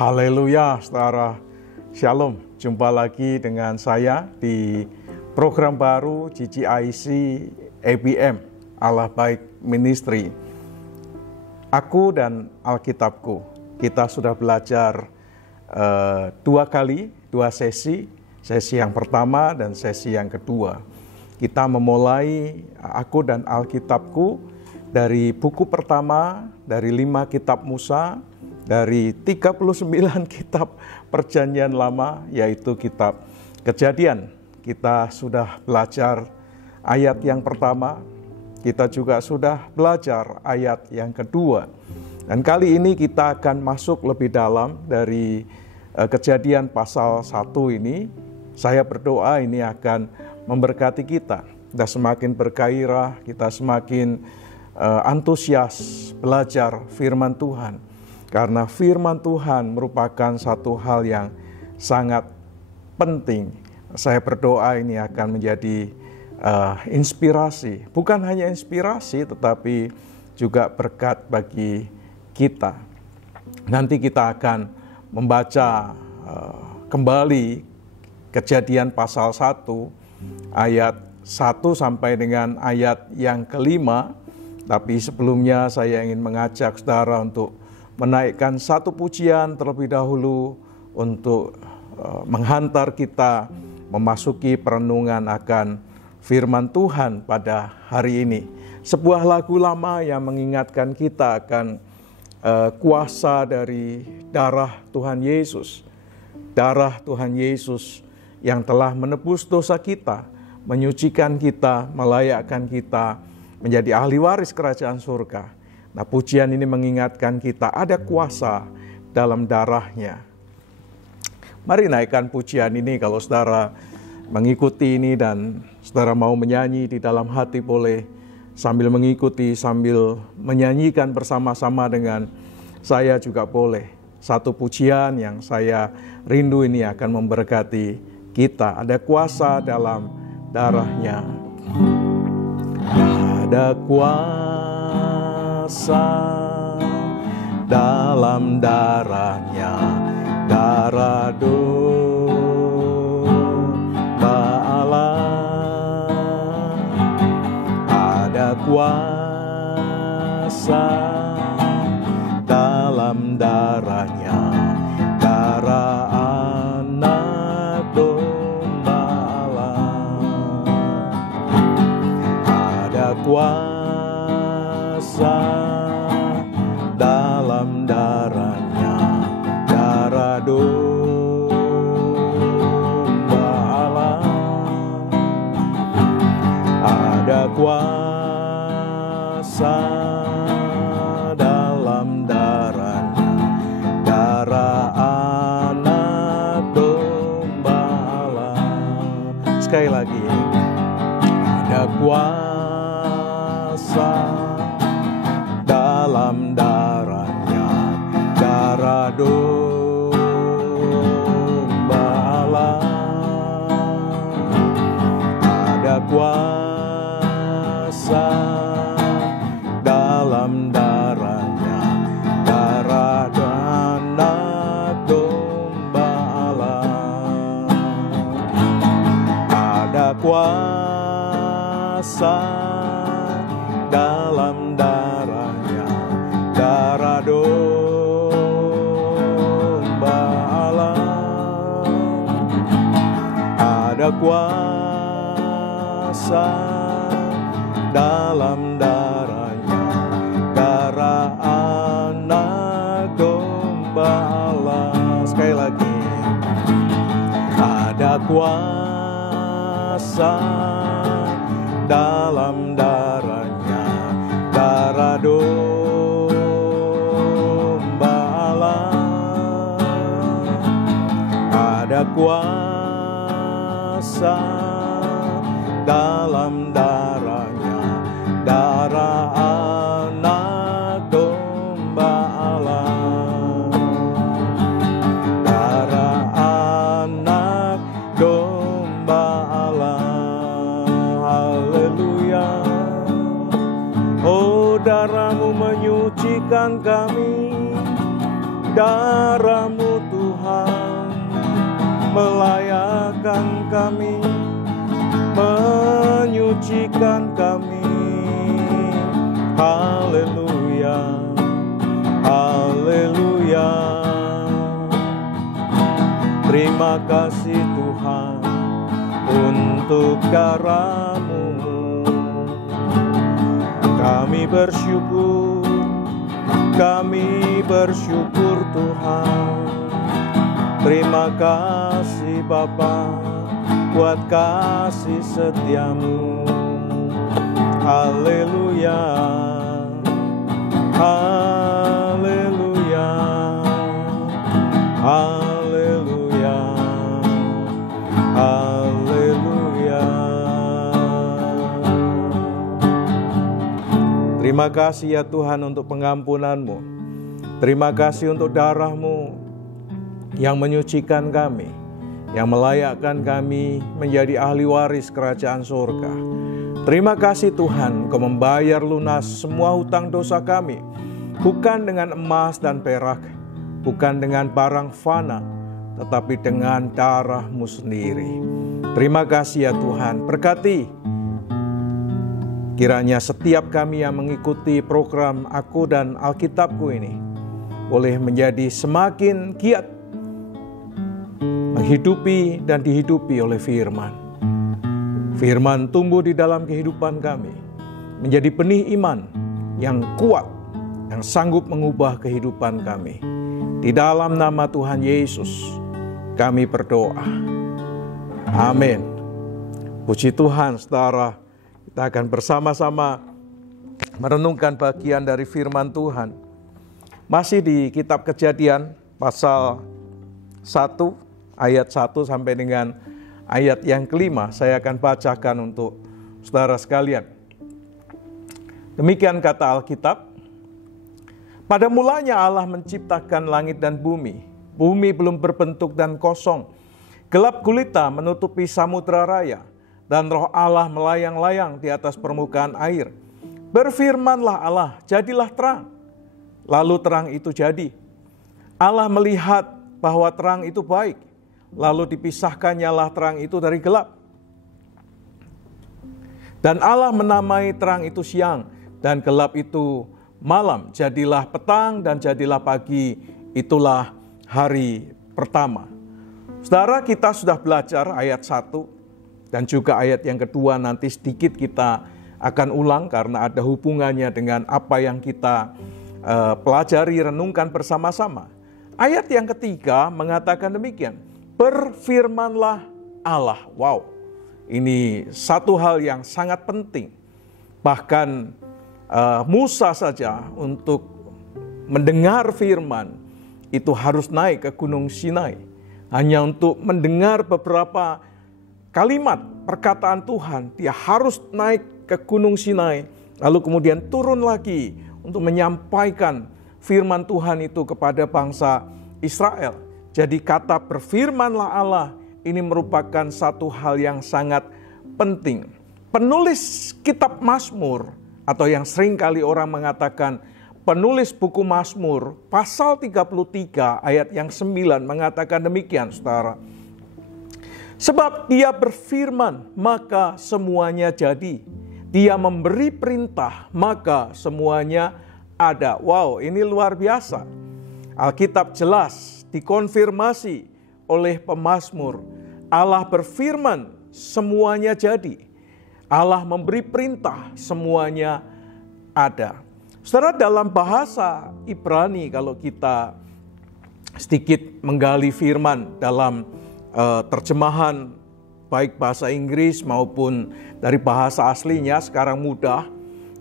Haleluya, saudara. Shalom, jumpa lagi dengan saya di program baru GGIC ABM, Allah Baik Ministry. Aku dan Alkitabku, kita sudah belajar dua sesi yang pertama dan sesi yang kedua. Kita memulai Aku dan Alkitabku dari buku pertama, dari 5 kitab Musa, dari 39 kitab Perjanjian Lama, yaitu kitab Kejadian. Kita sudah belajar ayat yang pertama, kita juga sudah belajar ayat yang kedua. Dan kali ini kita akan masuk lebih dalam dari Kejadian pasal 1 ini. Saya berdoa ini akan memberkati kita. Kita semakin bergairah, kita semakin antusias belajar firman Tuhan. Karena firman Tuhan merupakan satu hal yang sangat penting. Saya berdoa ini akan menjadi inspirasi. Bukan hanya inspirasi, tetapi juga berkat bagi kita. Nanti kita akan membaca kembali Kejadian pasal 1, ayat 1 sampai dengan ayat yang kelima. Tapi sebelumnya saya ingin mengajak saudara untuk menaikkan satu pujian terlebih dahulu untuk menghantar kita memasuki perenungan akan firman Tuhan pada hari ini. Sebuah lagu lama yang mengingatkan kita akan kuasa dari darah Tuhan Yesus. Darah Tuhan Yesus yang telah menebus dosa kita, menyucikan kita, melayakkan kita menjadi ahli waris kerajaan surga. Nah, pujian ini mengingatkan kita ada kuasa dalam darahnya. Mari naikkan pujian ini. Kalau saudara mengikuti ini dan saudara mau menyanyi di dalam hati, boleh sambil mengikuti, sambil menyanyikan bersama-sama dengan saya juga boleh. Satu pujian yang saya rindu ini akan memberkati kita. Ada kuasa dalam darahnya. Ada kuasa dalam darahnya, darah domba Allah. Ada kuasa dalam darahnya, darah anak domba Allah. Ada kuasa dalam darahnya, darah domba Allah. Ada kuasa dalam darahnya, darah anak domba Allah. Sekali lagi, ada kuasa dalam darahnya, darah domba Allah. Ada kuasa dalam darahnya, darah anak domba Allah. Ada kuasa dalam darahnya, darah domba Allah. Ada kuasa dalam darahnya, darah anak domba Allah. Sekali lagi, ada kuasa dalam darahnya, darah domba Allah. Ada kuasa dalam darahnya, darah anak domba Allah. Darah anak domba Allah. Haleluya. Oh, darahmu menyucikan kami, darahmu melayakkan kami, menyucikan kami. Haleluya, haleluya. Terima kasih Tuhan untuk darah-Mu. Kami bersyukur Tuhan. Terima kasih Bapa buat kasih setia-Mu. Haleluya, haleluya, haleluya, haleluya. Terima kasih ya Tuhan untuk pengampunan-Mu. Terima kasih untuk darah-Mu yang menyucikan kami, yang melayakkan kami menjadi ahli waris kerajaan surga. Terima kasih Tuhan, Kau membayar lunas semua hutang dosa kami, bukan dengan emas dan perak, bukan dengan barang fana, tetapi dengan darah-Mu sendiri. Terima kasih ya Tuhan, berkati kiranya setiap kami yang mengikuti program Aku dan Alkitabku ini boleh menjadi semakin giat menghidupi dan dihidupi oleh firman. Firman tumbuh di dalam kehidupan kami, menjadi benih iman yang kuat, yang sanggup mengubah kehidupan kami. Di dalam nama Tuhan Yesus, kami berdoa. Amin. Puji Tuhan, saudara, kita akan bersama-sama merenungkan bagian dari firman Tuhan. Masih di kitab Kejadian, pasal 1, ayat 1 sampai dengan ayat yang kelima, saya akan bacakan untuk saudara sekalian. Demikian kata Alkitab, pada mulanya Allah menciptakan langit dan bumi. Bumi belum berbentuk dan kosong. Gelap gulita menutupi samudra raya, dan roh Allah melayang-layang di atas permukaan air. Berfirmanlah Allah, jadilah terang. Lalu terang itu jadi. Allah melihat bahwa terang itu baik. Lalu dipisahkannyalah terang itu dari gelap. Dan Allah menamai terang itu siang, dan gelap itu malam. Jadilah petang dan jadilah pagi, itulah hari pertama. Saudara, kita sudah belajar ayat 1 dan juga ayat yang kedua, nanti sedikit kita akan ulang karena ada hubungannya dengan apa yang kita pelajari, renungkan bersama-sama. Ayat yang ketiga mengatakan demikian, berfirmanlah Allah. Wow, ini satu hal yang sangat penting. Bahkan Musa saja untuk mendengar firman itu harus naik ke Gunung Sinai. Hanya untuk mendengar beberapa kalimat perkataan Tuhan, dia harus naik ke Gunung Sinai. Lalu kemudian turun lagi untuk menyampaikan firman Tuhan itu kepada bangsa Israel. Jadi kata berfirmanlah Allah ini merupakan satu hal yang sangat penting. Penulis kitab Mazmur, atau yang sering kali orang mengatakan penulis buku Mazmur, pasal 33 ayat yang 9 mengatakan demikian, saudara. Sebab dia berfirman, maka semuanya jadi. Dia memberi perintah, maka semuanya ada. Wow, ini luar biasa. Alkitab jelas dikonfirmasi oleh pemazmur. Allah berfirman, semuanya jadi. Allah memberi perintah, semuanya ada. Saudara, dalam bahasa Ibrani, kalau kita sedikit menggali firman dalam terjemahan baik bahasa Inggris maupun dari bahasa aslinya, sekarang mudah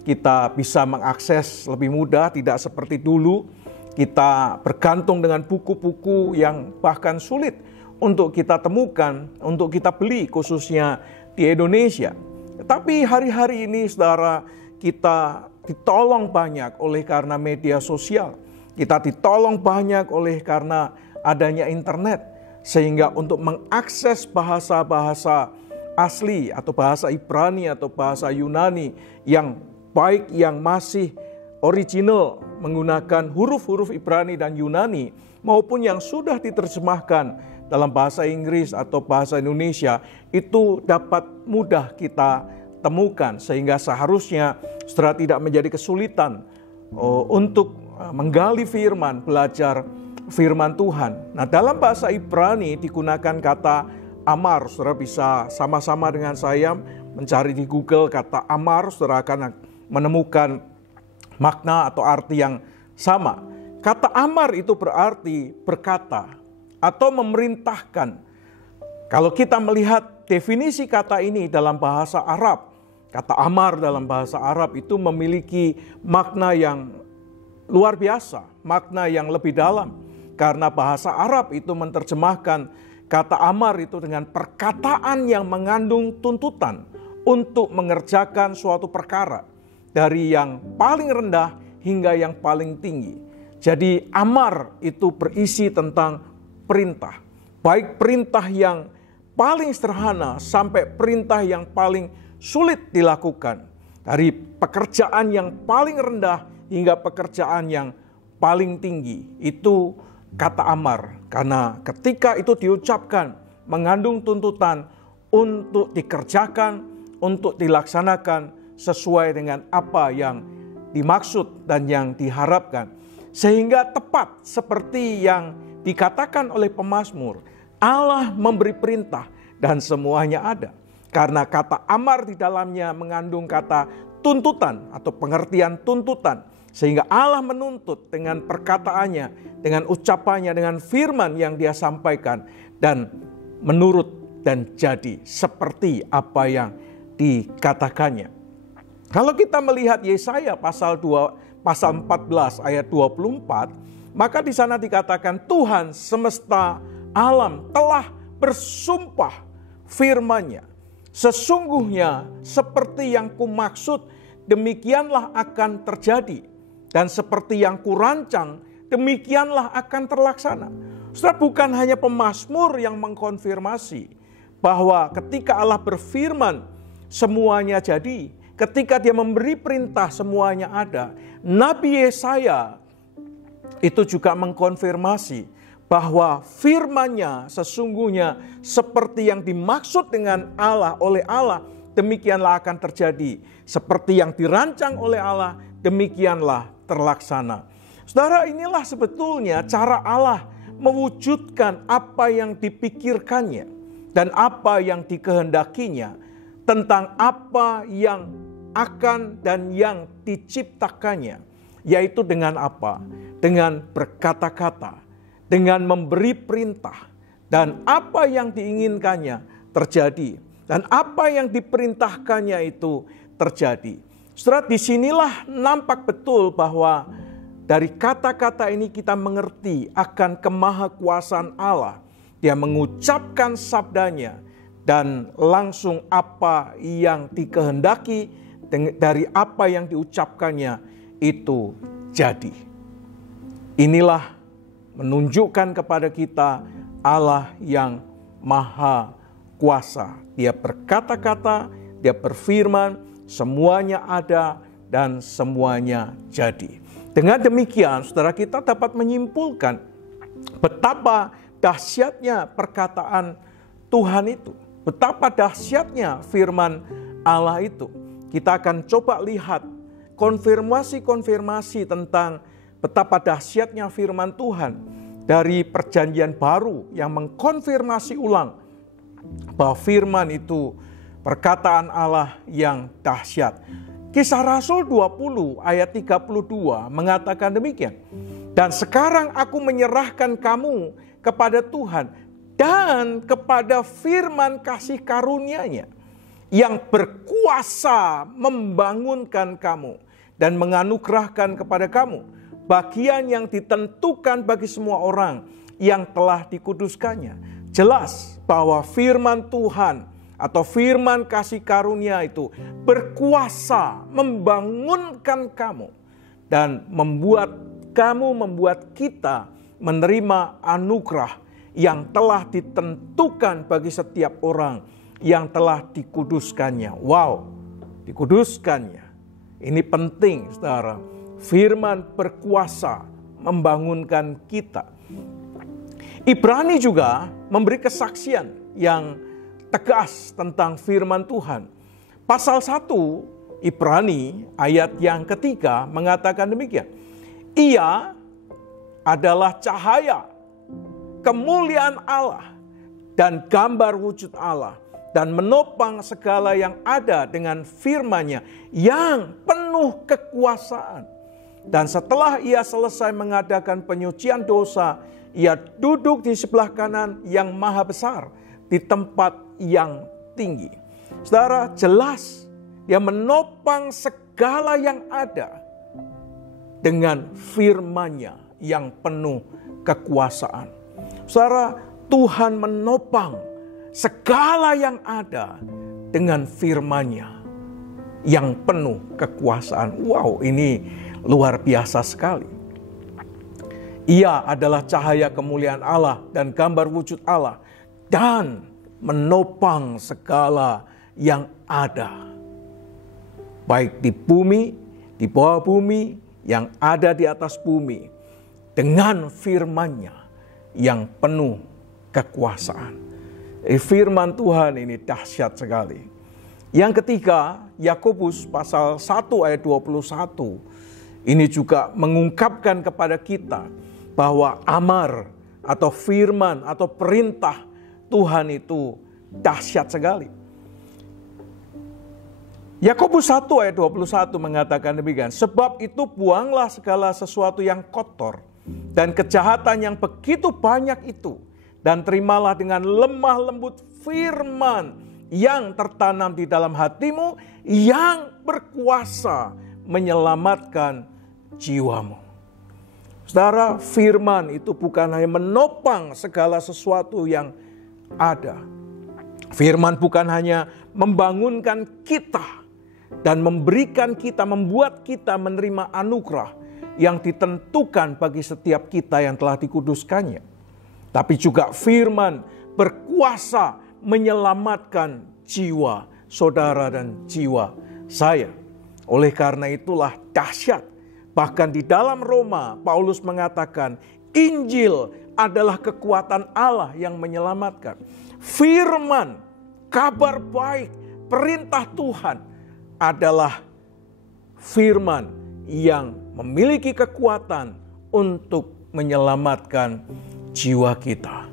kita bisa mengakses lebih mudah, tidak seperti dulu kita bergantung dengan buku-buku yang bahkan sulit untuk kita temukan, untuk kita beli khususnya di Indonesia. Tetapi hari-hari ini saudara, kita ditolong banyak oleh karena media sosial. Kita ditolong banyak oleh karena adanya internet. Sehingga untuk mengakses bahasa-bahasa asli atau bahasa Ibrani atau bahasa Yunani yang baik, yang masih original menggunakan huruf-huruf Ibrani dan Yunani, maupun yang sudah diterjemahkan dalam bahasa Inggris atau bahasa Indonesia itu dapat mudah kita temukan, sehingga seharusnya saudara tidak menjadi kesulitan untuk menggali firman, belajar firman Tuhan. Nah, dalam bahasa Ibrani digunakan kata amar. Saudara bisa sama-sama dengan saya mencari di Google kata amar, saudara akan menemukan makna atau arti yang sama. Kata amar itu berarti berkata atau memerintahkan. Kalau kita melihat definisi kata ini dalam bahasa Arab, kata amar dalam bahasa Arab itu memiliki makna yang luar biasa, makna yang lebih dalam. Karena bahasa Arab itu menerjemahkan kata amar itu dengan perkataan yang mengandung tuntutan untuk mengerjakan suatu perkara dari yang paling rendah hingga yang paling tinggi. Jadi amar itu berisi tentang perintah. Baik perintah yang paling sederhana sampai perintah yang paling sulit dilakukan. Dari pekerjaan yang paling rendah hingga pekerjaan yang paling tinggi. Itu kata amar. Karena ketika itu diucapkan mengandung tuntutan untuk dikerjakan, untuk dilaksanakan sesuai dengan apa yang dimaksud dan yang diharapkan. Sehingga tepat seperti yang dikatakan oleh pemazmur, Allah memberi perintah dan semuanya ada. Karena kata amar di dalamnya mengandung kata tuntutan atau pengertian tuntutan. Sehingga Allah menuntut dengan perkataannya, dengan ucapannya, dengan firman yang dia sampaikan. Dan menurut dan jadi seperti apa yang dikatakannya. Kalau kita melihat Yesaya pasal 14 ayat 24, maka di sana dikatakan Tuhan semesta alam telah bersumpah firman-Nya. Sesungguhnya seperti yang kumaksud demikianlah akan terjadi, dan seperti yang kurancang demikianlah akan terlaksana. Saudara, bukan hanya pemazmur yang mengkonfirmasi bahwa ketika Allah berfirman semuanya jadi, ketika dia memberi perintah semuanya ada. Nabi Yesaya itu juga mengkonfirmasi bahwa firman-Nya sesungguhnya seperti yang dimaksud dengan Allah oleh Allah, demikianlah akan terjadi. Seperti yang dirancang oleh Allah, demikianlah terlaksana. Saudara, inilah sebetulnya cara Allah mewujudkan apa yang dipikirkannya dan apa yang dikehendakinya tentang apa yang akan dan yang diciptakannya. Yaitu dengan apa? Dengan berkata-kata, dengan memberi perintah, dan apa yang diinginkannya terjadi, dan apa yang diperintahkannya itu terjadi. Saudara, disinilah nampak betul bahwa dari kata-kata ini kita mengerti akan kemahakuasaan Allah. Dia mengucapkan sabdanya, dan langsung apa yang dikehendaki dari apa yang diucapkannya itu jadi. Inilah menunjukkan kepada kita Allah yang maha kuasa. Dia berkata-kata, dia berfirman, semuanya ada dan semuanya jadi. Dengan demikian, saudara, kita dapat menyimpulkan betapa dahsyatnya perkataan Tuhan itu. Betapa dahsyatnya firman Allah itu. Kita akan coba lihat konfirmasi-konfirmasi tentang betapa dahsyatnya firman Tuhan dari Perjanjian Baru yang mengkonfirmasi ulang bahwa firman itu perkataan Allah yang dahsyat. Kisah Rasul 20 ayat 32 mengatakan demikian. Dan sekarang aku menyerahkan kamu kepada Tuhan dan kepada firman kasih karunia-Nya yang berkuasa membangunkan kamu dan menganugerahkan kepada kamu bagian yang ditentukan bagi semua orang yang telah dikuduskannya. Jelas bahwa firman Tuhan atau firman kasih karunia itu berkuasa membangunkan kamu dan membuat kita menerima anugerah yang telah ditentukan bagi setiap orang yang telah dikuduskannya. Wow, dikuduskannya. Ini penting, saudara. Firman berkuasa membangunkan kita. Ibrani juga memberi kesaksian yang tegas tentang firman Tuhan. Pasal 1 Ibrani ayat yang ketiga mengatakan demikian. Ia adalah cahaya, kemuliaan Allah, dan gambar wujud Allah, dan menopang segala yang ada dengan firman-Nya yang penuh kekuasaan. Dan setelah ia selesai mengadakan penyucian dosa, ia duduk di sebelah kanan yang maha besar di tempat yang tinggi. Saudara, jelas dia menopang segala yang ada dengan firman-Nya yang penuh kekuasaan. Saudara, Tuhan menopang segala yang ada dengan firman-Nya yang penuh kekuasaan. Wow, ini luar biasa sekali. Ia adalah cahaya kemuliaan Allah dan gambar wujud Allah, dan menopang segala yang ada, baik di bumi, di bawah bumi, yang ada di atas bumi, dengan firman-Nya yang penuh kekuasaan. Firman Tuhan ini dahsyat sekali. Yang ketiga, Yakobus pasal 1 ayat 21. Ini juga mengungkapkan kepada kita bahwa amar atau firman atau perintah Tuhan itu dahsyat sekali. Yakobus 1 ayat 21 mengatakan demikian. Sebab itu buanglah segala sesuatu yang kotor dan kejahatan yang begitu banyak itu, dan terimalah dengan lemah lembut firman yang tertanam di dalam hatimu, yang berkuasa menyelamatkan jiwamu. Saudara, firman itu bukan hanya menopang segala sesuatu yang ada. Firman bukan hanya membangunkan kita dan memberikan kita, membuat kita menerima anugerah yang ditentukan bagi setiap kita yang telah dikuduskannya. Tapi juga firman berkuasa menyelamatkan jiwa saudara dan jiwa saya. Oleh karena itulah dahsyat. Bahkan di dalam Roma, Paulus mengatakan, Injil adalah kekuatan Allah yang menyelamatkan. Firman, kabar baik, perintah Tuhan adalah firman yang memiliki kekuatan untuk menyelamatkan jiwa kita.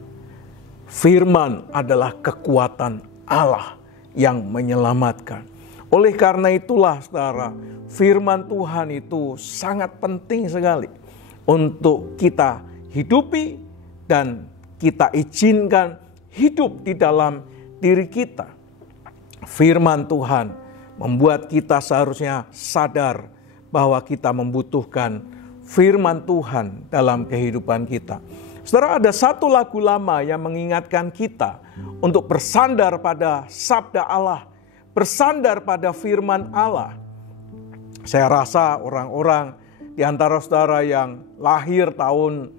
Firman adalah kekuatan Allah yang menyelamatkan. Oleh karena itulah, saudara, firman Tuhan itu sangat penting sekali untuk kita hidupi dan kita izinkan hidup di dalam diri kita. Firman Tuhan membuat kita seharusnya sadar bahwa kita membutuhkan firman Tuhan dalam kehidupan kita. Saudara, ada satu lagu lama yang mengingatkan kita untuk bersandar pada sabda Allah, bersandar pada firman Allah. Saya rasa orang-orang di antara saudara yang lahir tahun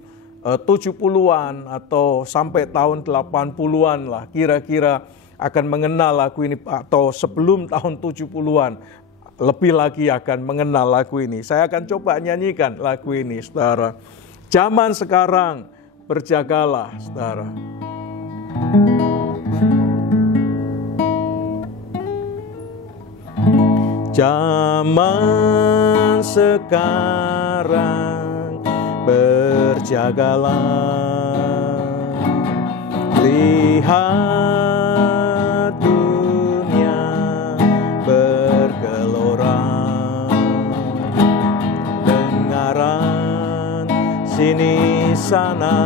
70-an atau sampai tahun 80-an lah, kira-kira akan mengenal lagu ini, atau sebelum tahun 70-an lebih lagi akan mengenal lagu ini. Saya akan coba nyanyikan lagu ini, saudara. Zaman sekarang berjagalah, saudara. Zaman sekarang berjagalah, lihat dunia bergelora, dengaran sini sana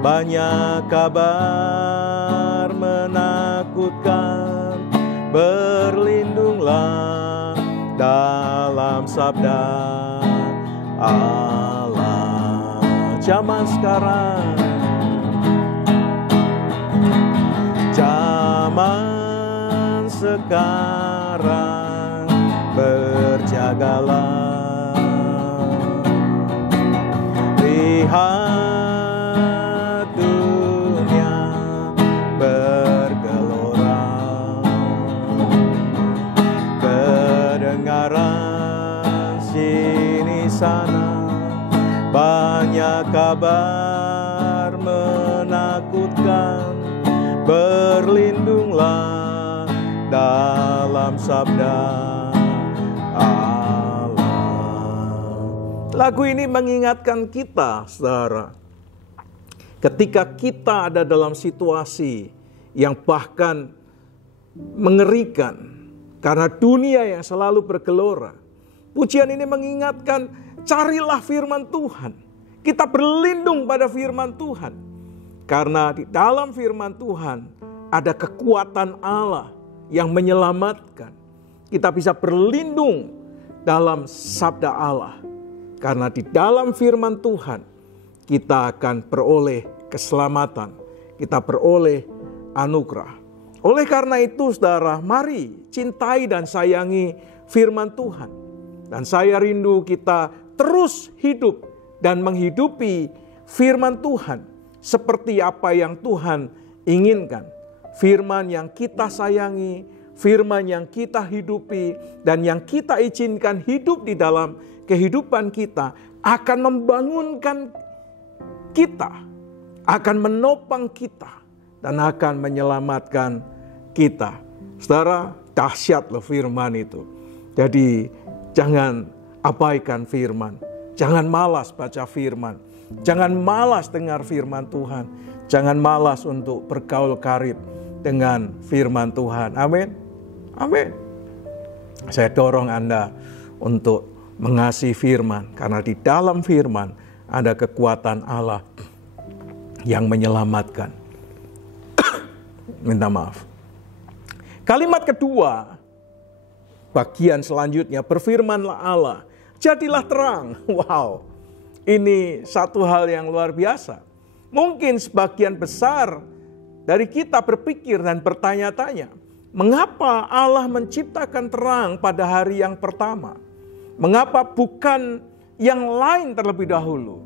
banyak kabar menakutkan. Berlindunglah dalam sabda Allah. Zaman sekarang, zaman sekarang berjagalah, lihat dunia bergelora, kedengaran sini sana banyak kabar menakutkan, berlindunglah dalam sabda Allah. Lagu ini mengingatkan kita, saudara, ketika kita ada dalam situasi yang bahkan mengerikan karena dunia yang selalu bergelora. Pujian ini mengingatkan, carilah firman Tuhan. Kita berlindung pada firman Tuhan. Karena di dalam firman Tuhan ada kekuatan Allah yang menyelamatkan. Kita bisa berlindung dalam sabda Allah. Karena di dalam firman Tuhan kita akan beroleh keselamatan. Kita beroleh anugerah. Oleh karena itu, saudara, mari cintai dan sayangi firman Tuhan. Dan saya rindu kita terus hidup dan menghidupi firman Tuhan seperti apa yang Tuhan inginkan. Firman yang kita sayangi, firman yang kita hidupi, dan yang kita izinkan hidup di dalam kehidupan kita akan membangunkan kita, akan menopang kita, dan akan menyelamatkan kita. Saudara, dahsyat loh firman itu. Jadi jangan abaikan firman. Jangan malas baca firman. Jangan malas dengar firman Tuhan. Jangan malas untuk bergaul karib dengan firman Tuhan. Amin. Amin. Saya dorong Anda untuk mengasihi firman. Karena di dalam firman ada kekuatan Allah yang menyelamatkan. Minta maaf. Kalimat kedua, bagian selanjutnya, berfirmanlah Allah, jadilah terang. Wow, ini satu hal yang luar biasa. Mungkin sebagian besar dari kita berpikir dan bertanya-tanya, mengapa Allah menciptakan terang pada hari yang pertama? Mengapa bukan yang lain terlebih dahulu?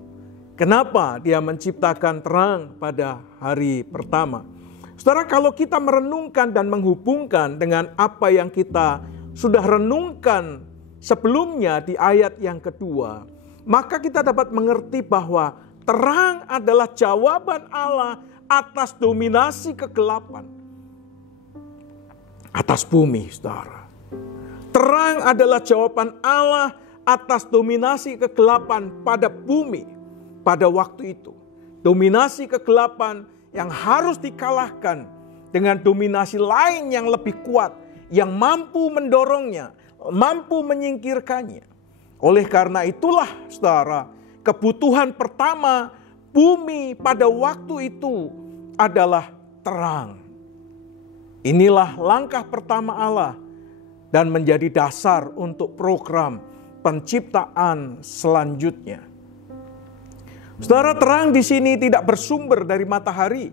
Kenapa Dia menciptakan terang pada hari pertama? Saudara, kalau kita merenungkan dan menghubungkan dengan apa yang kita sudah renungkan sebelumnya di ayat yang kedua, maka kita dapat mengerti bahwa terang adalah jawaban Allah atas dominasi kegelapan atas bumi, saudara. Terang adalah jawaban Allah atas dominasi kegelapan pada bumi pada waktu itu. Dominasi kegelapan yang harus dikalahkan dengan dominasi lain yang lebih kuat, yang mampu mendorongnya, mampu menyingkirkannya. Oleh karena itulah, saudara, kebutuhan pertama bumi pada waktu itu adalah terang. Inilah langkah pertama Allah dan menjadi dasar untuk program penciptaan selanjutnya. Saudara, terang di sini tidak bersumber dari matahari.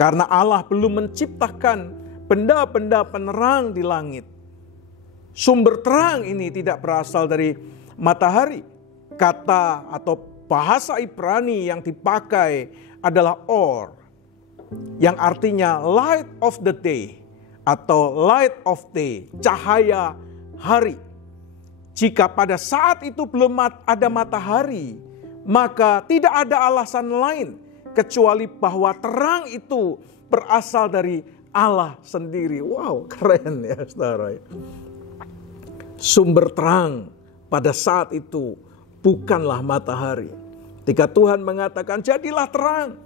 Karena Allah belum menciptakan benda-benda penerang di langit. Sumber terang ini tidak berasal dari matahari. Kata atau bahasa Ibrani yang dipakai adalah or, yang artinya light of the day atau light of day, cahaya hari. Jika pada saat itu belum ada matahari, maka tidak ada alasan lain kecuali bahwa terang itu berasal dari Allah sendiri. Wow, keren ya saudara. Sumber terang pada saat itu bukanlah matahari. Ketika Tuhan mengatakan jadilah terang,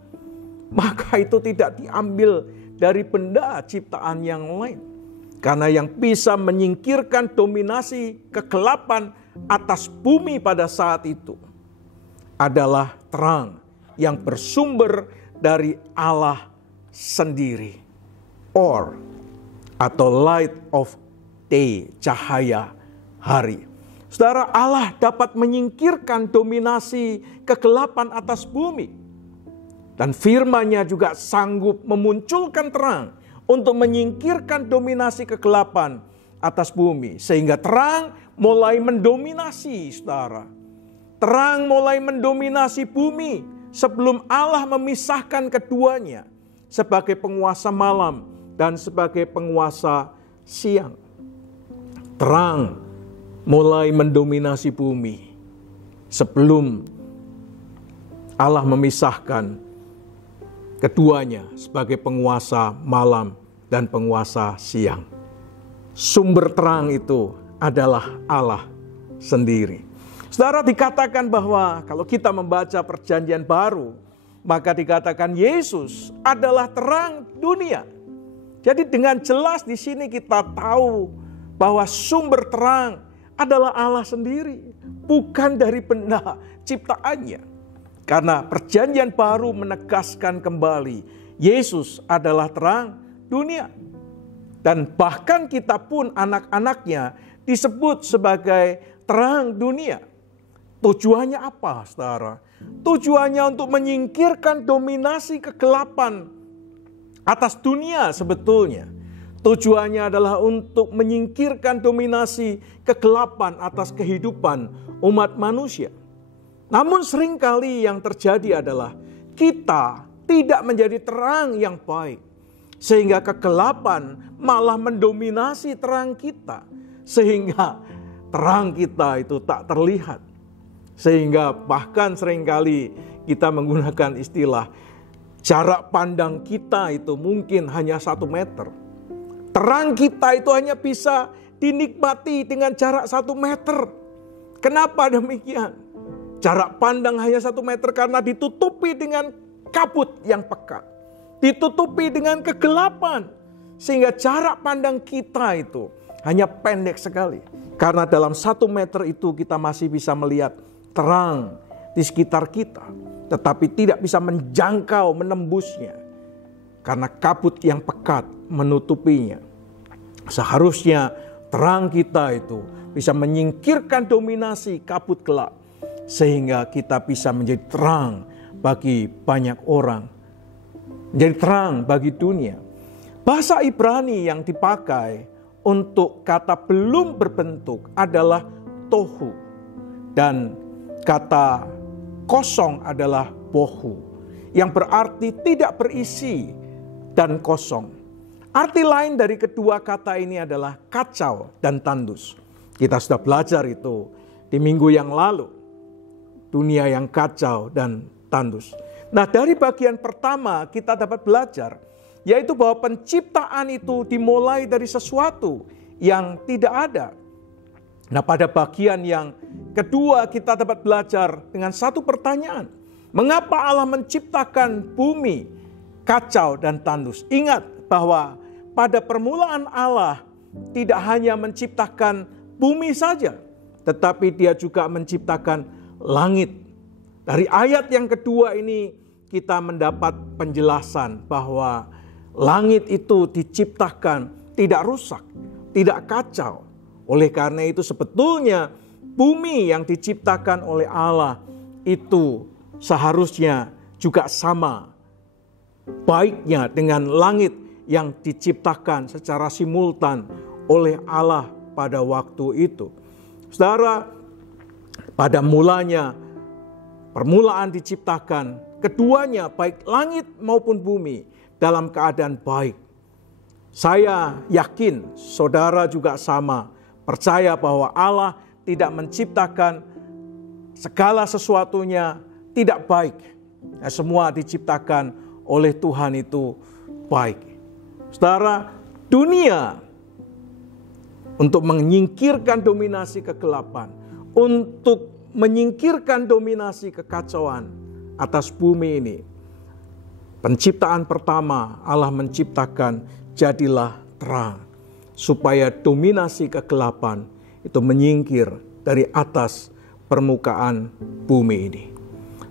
maka itu tidak diambil dari benda ciptaan yang lain. Karena yang bisa menyingkirkan dominasi kegelapan atas bumi pada saat itu adalah terang yang bersumber dari Allah sendiri. Or atau light of day, cahaya hari. Saudara, Allah dapat menyingkirkan dominasi kegelapan atas bumi. Dan firman-Nya juga sanggup memunculkan terang untuk menyingkirkan dominasi kegelapan atas bumi. Sehingga terang mulai mendominasi, saudara. Terang mulai mendominasi bumi sebelum Allah memisahkan keduanya sebagai penguasa malam dan sebagai penguasa siang. Terang mulai mendominasi bumi sebelum Allah memisahkan keduanya sebagai penguasa malam dan penguasa siang. Sumber terang itu adalah Allah sendiri. Saudara, dikatakan bahwa kalau kita membaca Perjanjian Baru, maka dikatakan Yesus adalah terang dunia. Jadi dengan jelas di sini kita tahu bahwa sumber terang adalah Allah sendiri, bukan dari benda ciptaannya. Karena Perjanjian Baru menegaskan kembali Yesus adalah terang dunia. Dan bahkan kita pun anak-anaknya disebut sebagai terang dunia. Tujuannya apa, saudara? Tujuannya untuk menyingkirkan dominasi kegelapan atas dunia sebetulnya. Tujuannya adalah untuk menyingkirkan dominasi kegelapan atas kehidupan umat manusia. Namun seringkali yang terjadi adalah kita tidak menjadi terang yang baik. Sehingga kegelapan malah mendominasi terang kita. Sehingga terang kita itu tak terlihat. Sehingga bahkan seringkali kita menggunakan istilah jarak pandang kita itu mungkin hanya 1 meter. Terang kita itu hanya bisa dinikmati dengan jarak 1 meter. Kenapa demikian? Jarak pandang hanya 1 meter karena ditutupi dengan kabut yang pekat. Ditutupi dengan kegelapan. Sehingga jarak pandang kita itu hanya pendek sekali. Karena dalam 1 meter itu kita masih bisa melihat terang di sekitar kita, tetapi tidak bisa menjangkau, menembusnya, karena kabut yang pekat menutupinya. Seharusnya terang kita itu bisa menyingkirkan dominasi kabut gelap, sehingga kita bisa menjadi terang bagi banyak orang, menjadi terang bagi dunia. Bahasa Ibrani yang dipakai untuk kata belum berbentuk adalah tohu, dan kata kosong adalah bohu, yang berarti tidak berisi dan kosong. Arti lain dari kedua kata ini adalah kacau dan tandus. Kita sudah belajar itu di minggu yang lalu. Dunia yang kacau dan tandus. Nah, dari bagian pertama kita dapat belajar, yaitu bahwa penciptaan itu dimulai dari sesuatu yang tidak ada. Nah, pada bagian yang kedua kita dapat belajar dengan satu pertanyaan. Mengapa Allah menciptakan bumi kacau dan tandus? Ingat bahwa pada permulaan Allah tidak hanya menciptakan bumi saja, tetapi Dia juga menciptakan langit. Dari ayat yang kedua ini kita mendapat penjelasan bahwa langit itu diciptakan tidak rusak, tidak kacau. Oleh karena itu sebetulnya bumi yang diciptakan oleh Allah itu seharusnya juga sama baiknya dengan langit yang diciptakan secara simultan oleh Allah pada waktu itu. Saudara, pada mulanya permulaan diciptakan, keduanya baik langit maupun bumi dalam keadaan baik. Saya yakin saudara juga sama, percaya bahwa Allah tidak menciptakan segala sesuatunya tidak baik. Ya, semua diciptakan oleh Tuhan itu baik. Saudara, dunia untuk menyingkirkan dominasi kegelapan, untuk menyingkirkan dominasi kekacauan atas bumi ini, penciptaan pertama Allah menciptakan jadilah terang, supaya dominasi kegelapan itu menyingkir dari atas permukaan bumi ini.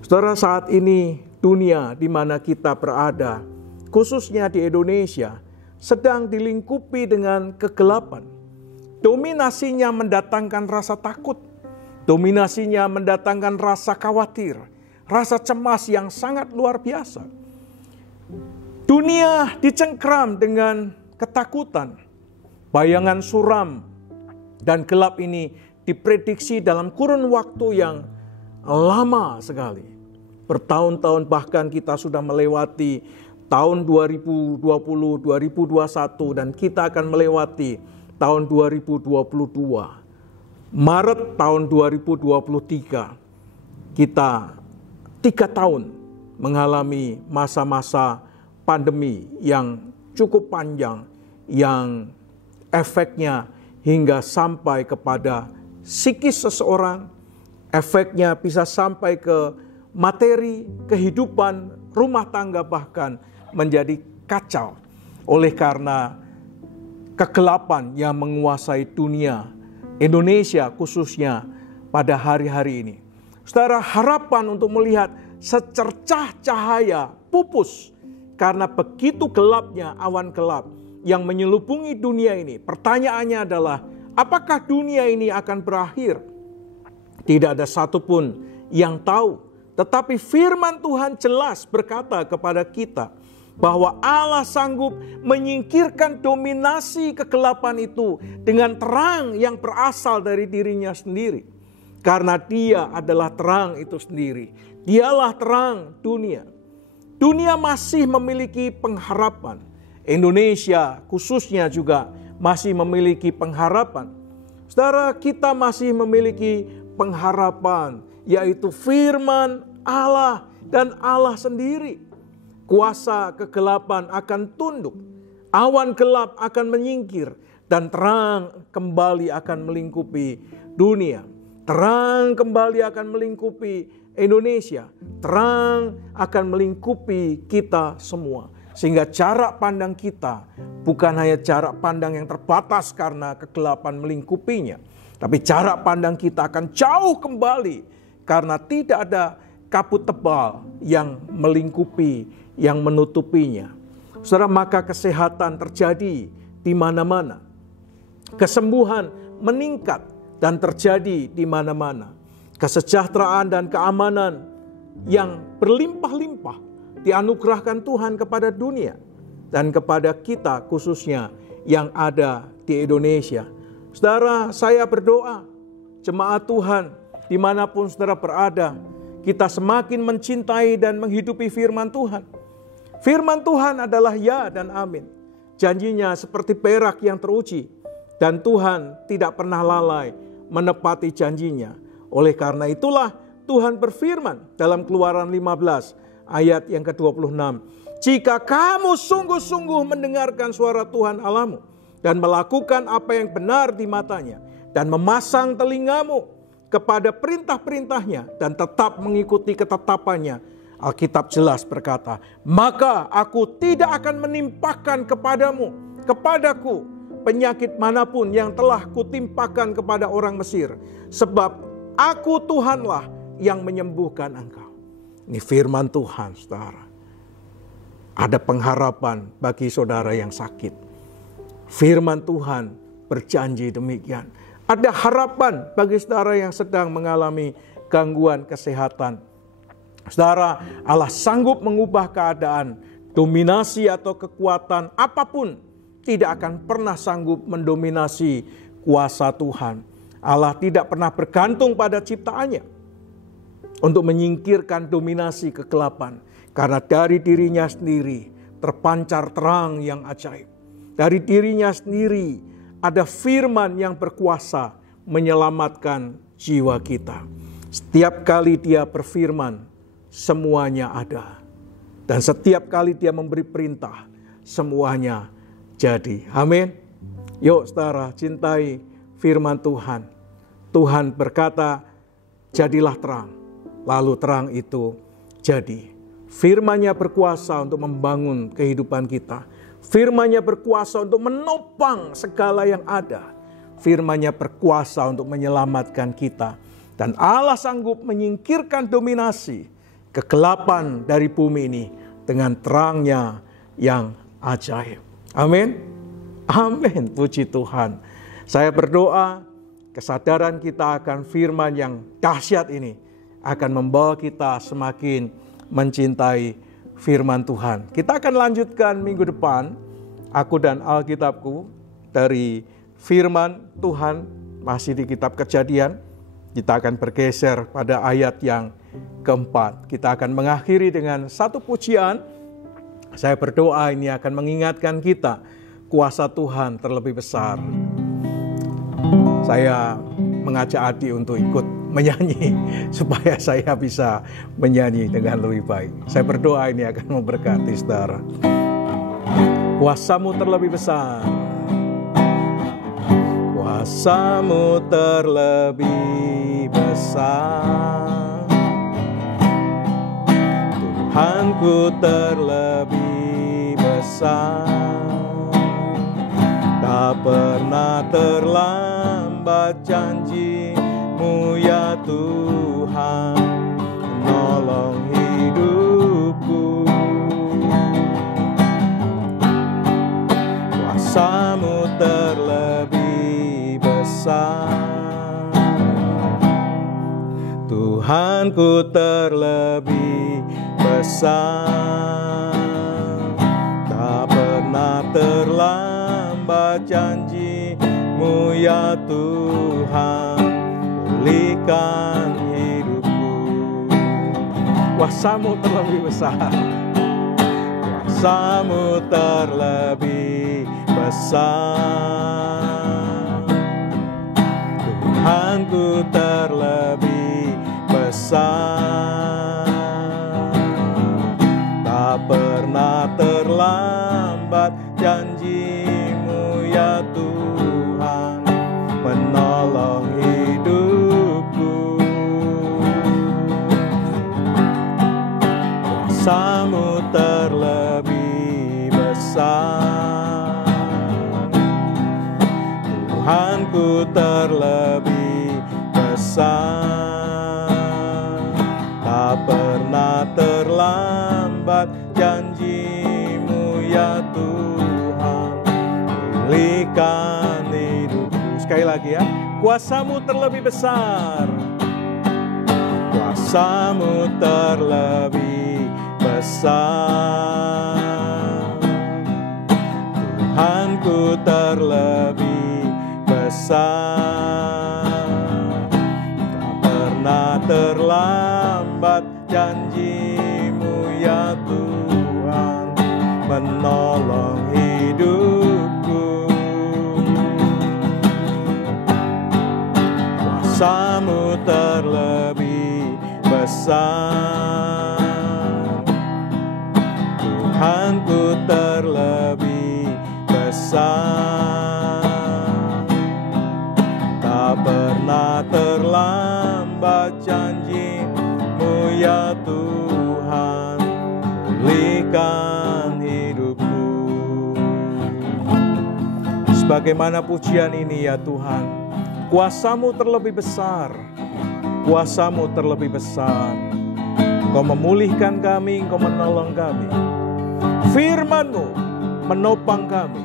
Saudara, saat ini dunia di mana kita berada, khususnya di Indonesia, sedang dilingkupi dengan kegelapan. Dominasinya mendatangkan rasa takut. Dominasinya mendatangkan rasa khawatir, rasa cemas yang sangat luar biasa. Dunia dicengkram dengan ketakutan. Bayangan suram dan gelap ini diprediksi dalam kurun waktu yang lama sekali. Bertahun-tahun bahkan kita sudah melewati tahun 2020, 2021 dan kita akan melewati tahun 2022. Maret tahun 2023 kita 3 tahun mengalami masa-masa pandemi yang cukup panjang, yang efeknya hingga sampai kepada psikis seseorang, efeknya bisa sampai ke materi, kehidupan, rumah tangga bahkan menjadi kacau. Oleh karena kegelapan yang menguasai dunia, Indonesia khususnya pada hari-hari ini. Saudara, harapan untuk melihat secercah cahaya pupus karena begitu gelapnya awan gelap yang menyelubungi dunia ini. Pertanyaannya adalah, apakah dunia ini akan berakhir? Tidak ada satupun yang tahu. Tetapi firman Tuhan jelas berkata kepada kita bahwa Allah sanggup menyingkirkan dominasi kegelapan itu dengan terang yang berasal dari dirinya sendiri. Karena Dia adalah terang itu sendiri. Dialah terang dunia. Dunia masih memiliki pengharapan. Indonesia khususnya juga masih memiliki pengharapan. Saudara, kita masih memiliki pengharapan, yaitu firman Allah dan Allah sendiri. Kuasa kegelapan akan tunduk, awan gelap akan menyingkir, dan terang kembali akan melingkupi dunia. Terang kembali akan melingkupi Indonesia. Terang akan melingkupi kita semua. Sehingga jarak pandang kita bukan hanya jarak pandang yang terbatas karena kegelapan melingkupinya. Tapi jarak pandang kita akan jauh kembali karena tidak ada kabut tebal yang melingkupi, yang menutupinya. Saudara, maka kesehatan terjadi di mana-mana. Kesembuhan meningkat dan terjadi di mana-mana. Kesejahteraan dan keamanan yang berlimpah-limpah dianugerahkan Tuhan kepada dunia dan kepada kita khususnya yang ada di Indonesia. Saudara, saya berdoa, jemaat Tuhan, dimanapun saudara berada, kita semakin mencintai dan menghidupi firman Tuhan. Firman Tuhan adalah ya dan amin. Janjinya seperti perak yang teruji, dan Tuhan tidak pernah lalai menepati janjinya. Oleh karena itulah Tuhan berfirman dalam Keluaran 15 ayat yang ke-26. Jika kamu sungguh-sungguh mendengarkan suara Tuhan Allahmu dan melakukan apa yang benar di matanya dan memasang telingamu kepada perintah-perintahnya dan tetap mengikuti ketetapannya, Alkitab jelas berkata, maka aku tidak akan menimpakan kepadaku penyakit manapun yang telah kutimpakan kepada orang Mesir, sebab aku Tuhanlah yang menyembuhkan engkau. Ini firman Tuhan, saudara. Ada pengharapan bagi saudara yang sakit. Firman Tuhan berjanji demikian. Ada harapan bagi saudara yang sedang mengalami gangguan kesehatan. Saudara, Allah sanggup mengubah keadaan. Dominasi atau kekuatan apapun tidak akan pernah sanggup mendominasi kuasa Tuhan. Allah tidak pernah bergantung pada ciptaannya untuk menyingkirkan dominasi kegelapan. Karena dari dirinya sendiri terpancar terang yang ajaib. Dari dirinya sendiri ada firman yang berkuasa menyelamatkan jiwa kita. Setiap kali Dia berfirman, semuanya ada. Dan setiap kali Dia memberi perintah, semuanya jadi. Amin. Yuk saudara, cintai firman Tuhan. Tuhan berkata, jadilah terang. Lalu terang itu jadi. Firman-Nya berkuasa untuk membangun kehidupan kita. Firman-Nya berkuasa untuk menopang segala yang ada. Firman-Nya berkuasa untuk menyelamatkan kita. Dan Allah sanggup menyingkirkan dominasi kegelapan dari bumi ini dengan terang-Nya yang ajaib. Amin. Amin. Puji Tuhan. Saya berdoa kesadaran kita akan firman yang dahsyat ini akan membawa kita semakin mencintai firman Tuhan. Kita akan lanjutkan minggu depan, aku dan Alkitabku, dari firman Tuhan masih di kitab Kejadian. Kita akan bergeser pada ayat yang keempat. Kita akan mengakhiri dengan satu pujian. Saya berdoa ini akan mengingatkan kita kuasa Tuhan terlebih besar. Saya mengajak Adi untuk ikut menyanyi supaya saya bisa menyanyi dengan lebih baik. Saya berdoa ini akan memberkati saudara. Kuasa-Mu terlebih besar, kuasa-Mu terlebih besar, Tuhanku terlebih besar. Tak pernah terlambat janji-Mu ya Tuhan, menolong hidupku. Kuasa-Mu terlebih besar, Tuhanku terlebih besar. Tak pernah terlambat janji-Mu ya Tuhan, pulihkan hidupku. Kuasa-Mu terlebih besar, kuasa-Mu terlebih besar, Tuhanku terlebih besar. Tak pernah terlambat janji-Mu ya Tuhan, menolong hidupku. Kuasa-Mu terlebih besar, Tuhanku terlebih besar. Tak pernah terlambat janji-Mu ya Tuhan, pulihkan hidupku. Sekali lagi ya, kuasa-Mu terlebih besar, kuasa-Mu terlebih besar, Tuhanku terlebih besar. Tak pernah terlambat janji-Mu ya Tuhan, menolong hidupku. Kuasa-Mu terlebih besar, Tuhanku terlebih besar. Tak pernah terlambat janji-Mu ya Tuhan, pulihkan hidupku. Sebagaimana pujian ini ya Tuhan, kuasa-Mu terlebih besar, kuasa-Mu terlebih besar. Engkau memulihkan kami, Engkau menolong kami. Firman-Mu menopang kami,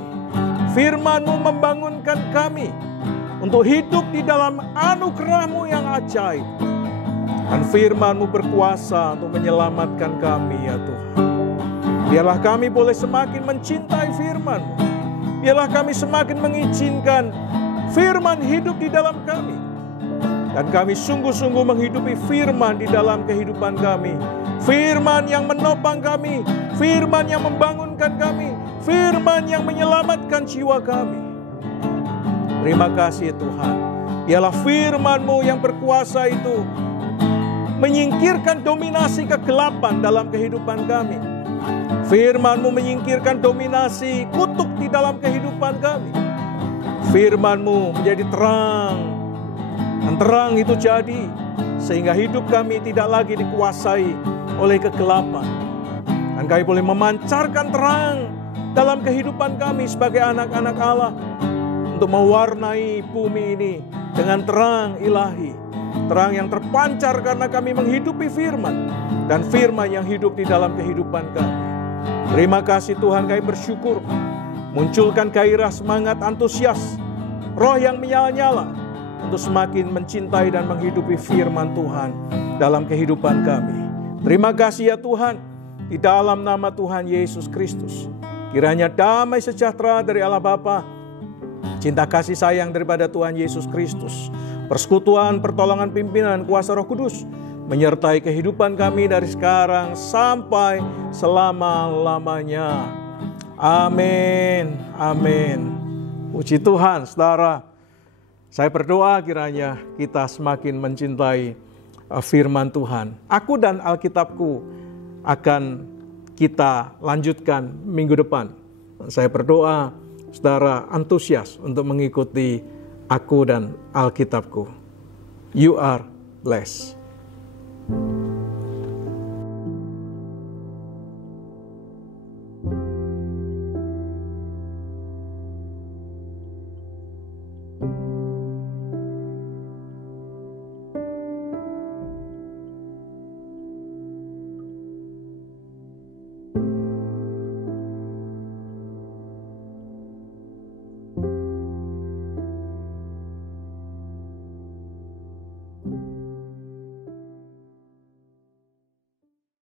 Firman-Mu membangunkan kami untuk hidup di dalam anugerah-Mu yang ajaib. Dan firman-Mu berkuasa untuk menyelamatkan kami ya Tuhan. Biarlah kami boleh semakin mencintai firman-Mu. Biarlah kami semakin mengizinkan firman hidup di dalam kami. Dan kami sungguh-sungguh menghidupi firman di dalam kehidupan kami. Firman yang menopang kami, firman yang membangunkan kami, firman yang menyelamatkan jiwa kami. Terima kasih Tuhan. Biarlah firman-Mu yang berkuasa itu menyingkirkan dominasi kegelapan dalam kehidupan kami. Firman-Mu menyingkirkan dominasi kutuk di dalam kehidupan kami. Firman-Mu menjadi terang, dan terang itu jadi sehingga hidup kami tidak lagi dikuasai oleh kegelapan. Dan kami boleh memancarkan terang dalam kehidupan kami sebagai anak-anak Allah, untuk mewarnai bumi ini dengan terang ilahi. Terang yang terpancar karena kami menghidupi firman, dan firman yang hidup di dalam kehidupan kami. Terima kasih Tuhan, kami bersyukur. Munculkan gairah, semangat, antusias, roh yang menyala-nyala untuk semakin mencintai dan menghidupi firman Tuhan dalam kehidupan kami. Terima kasih ya Tuhan, di dalam nama Tuhan Yesus Kristus. Kiranya damai sejahtera dari Allah Bapa, cinta kasih sayang daripada Tuhan Yesus Kristus, persekutuan, pertolongan, pimpinan, kuasa Roh Kudus menyertai kehidupan kami dari sekarang sampai selama-lamanya. Amin. Amin. Puji Tuhan, saudara. Saya berdoa kiranya kita semakin mencintai firman Tuhan. Aku dan Alkitabku akan kita lanjutkan minggu depan. Saya berdoa saudara antusias untuk mengikuti aku dan Alkitabku. You are blessed.